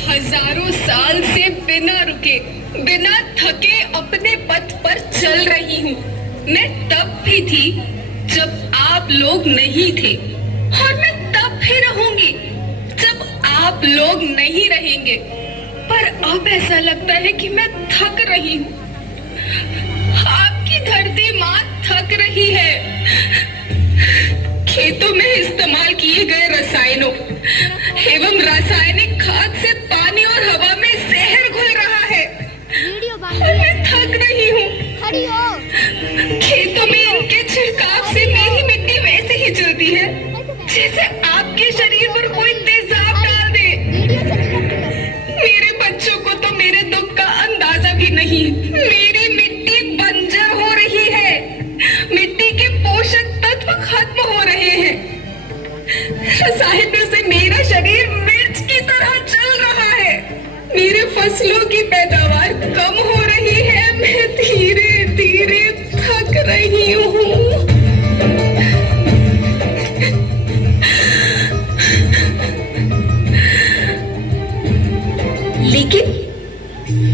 हजारों साल से बिना रुके, बिना थके अपने पथ पर चल रही हूँ। मैं तब भी थी जब आप लोग नहीं थे, और मैं तब भी रहूंगी जब आप लोग नहीं रहेंगे। पर अब ऐसा लगता है कि मैं थक रही हूँ। आपकी धरती माँ थक रही है। खेतों में इस्तेमाल किए गए रसायनों एवं रासायनिक खाद से पानी और हवा में जहर घुल रहा है। और मैं थक रही हूँ। खेतों में इनके छिड़काव से मेरी मिट्टी वैसे ही जलती है जैसे आपके शरीर पर कोई तेजाब डाल दे। मेरे बच्चों को तो मेरे दुख का अंदाजा भी नहीं। मेरी मिट्टी बंजर हो रही है। मिट्टी के पोषक तत्व खत्म हो रहे हैं। रसायनों से मेरा शरीर मिर्च की तरह जल रहा है। मेरे फसलों की पैदावार कम हो रही है। मैं धीरे धीरे थक रही हूँ। लेकिन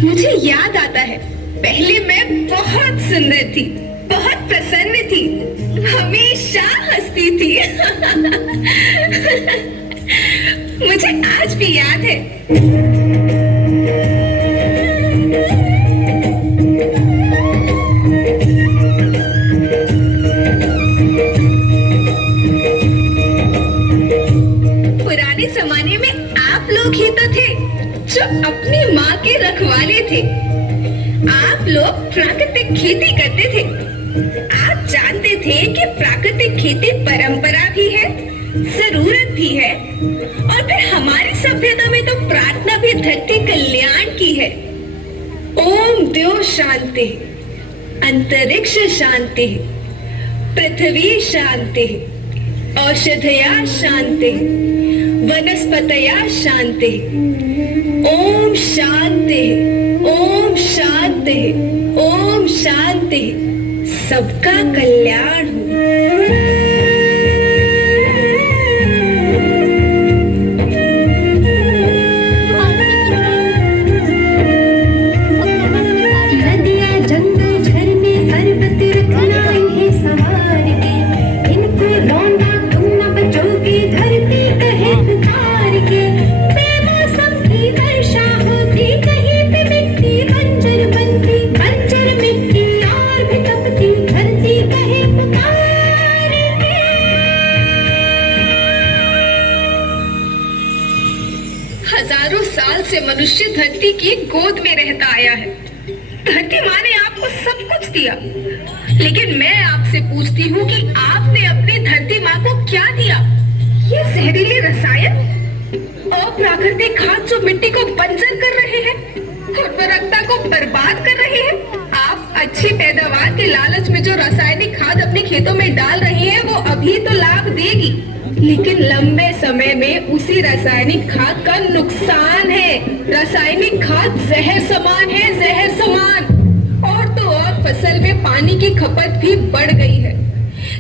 मुझे याद आता है, पहले मैं बहुत सुंदर थी, बहुत प्रसन्न थी, हमेशा हंसती थी। मुझे आज भी याद है। पुराने जमाने में आप लोग ही तो थे जो अपनी माँ के रखवाले थे। आप लोग प्राकृतिक खेती करते थे। आप जानते थे कि प्राकृतिक खेती परंपरा भी है, जरूरत भी है, और फिर हमारी सभ्यता में तो प्रार्थना भी धरती कल्याण की है। ओम द्यो शांति, अंतरिक्ष शांति, पृथ्वी शांति, औषधया शांति, वनस्पतया शांति। ओम शांति, ओम शांति, ओम शांति। सबका कल्याण हो। हजारों साल से मनुष्य धरती की गोद में रहता आया है। धरती माँ ने आपको सब कुछ दिया, लेकिन मैं आपसे पूछती हूँ कि आपने अपनी धरती माँ को क्या दिया? ये जहरीले रसायन, अप्राकृतिक खाद जो मिट्टी को बंजर कर रहे हैं, उर्वरकता को बर्बाद कर रहे हैं। आप अच्छी पैदावार के लालच में जो रासायनिक खाद अपने खेतों में डाल रहे हैं, वो अभी तो लाभ देगी, लेकिन लंबे समय में उसी रासायनिक खाद का नुकसान है। रासायनिक खाद जहर समान है, जहर समान। और तो और फसल में पानी की खपत भी बढ़ गई है,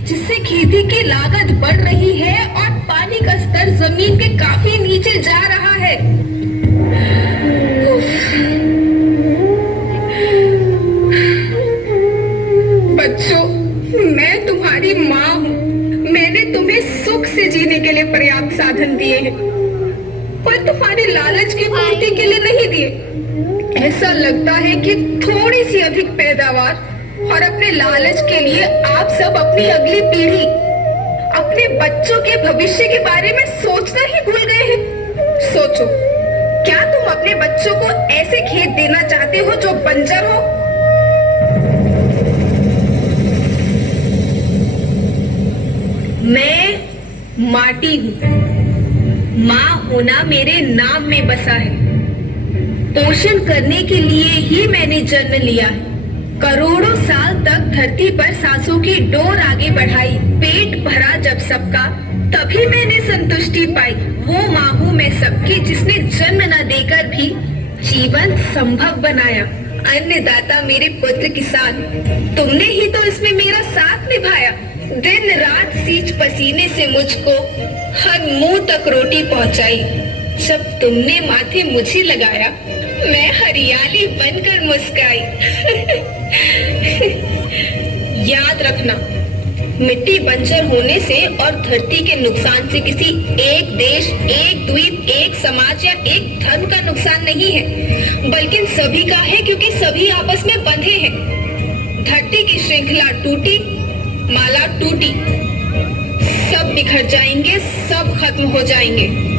जिससे खेती की लागत बढ़ रही है और पानी का स्तर जमीन के काफी नीचे जा रहा है। बच्चों, मैं तुम्हारी माँ हूँ। मैंने तुम्हें सुख से जीने के लिए पर्याप्त साधन दिए हैं, पर तुम्हारी लालच की पूर्ति के लिए नहीं दिए। ऐसा लगता है कि थोड़ी सी अधिक पैदावार और अपने लालच के लिए आप सब अपनी अगली पीढ़ी, अपने बच्चों के भविष्य के बारे में सोचना ही भूल गए हैं। सोचो, क्या तुम अपने बच्चों को ऐसे खेत देना चाहते हो जो बंजर हो? मैं माटी हूँ। माँ होना मेरे नाम में बसा है। पोषण करने के लिए ही मैंने जन्म लिया है। करोड़ों साल तक धरती पर सांसों की डोर आगे बढ़ाई। पेट भरा जब सबका, तभी मैंने संतुष्टि पाई। वो माँ हूँ मैं सबकी, जिसने जन्म न देकर भी जीवन संभव बनाया। अन्नदाता मेरे पुत्र किसान, तुमने ही तो इसमें मेरा साथ निभाया। दिन रात सींच पसीने से मुझको हर मुंह तक रोटी पहुंचाई। जब तुमने माथे मुझे लगाया, मैं हरियाली बनकर मुस्काई। याद रखना, मिट्टी बंजर होने से और धरती के नुकसान से किसी एक देश, एक द्वीप, एक समाज या एक धर्म का नुकसान नहीं है, बल्कि सभी का है, क्योंकि सभी आपस में बंधे हैं। धरती की श्रृंखला टूटी, माला टूटी, सब बिखर जाएंगे, सब खत्म हो जाएंगे।